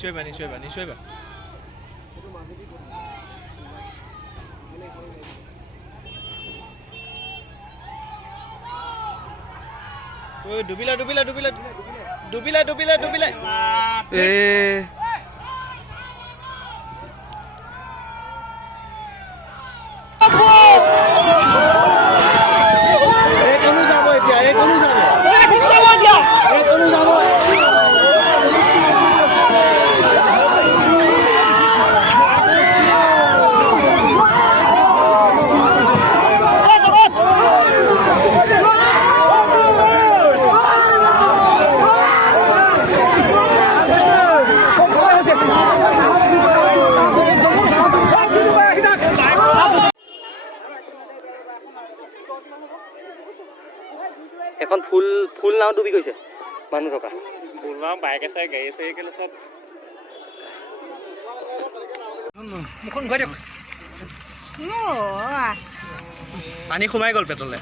নিশ্চয় বা ডুবিলা এখন ফুল নাও ডুবি গৈছে মানুহ থকা ফুল নাও বাইক আছে গাড়ী আছে কেলে সব মুখন ঘুৰাই দিয়ক পানী সোমাই গ'ল পেটলে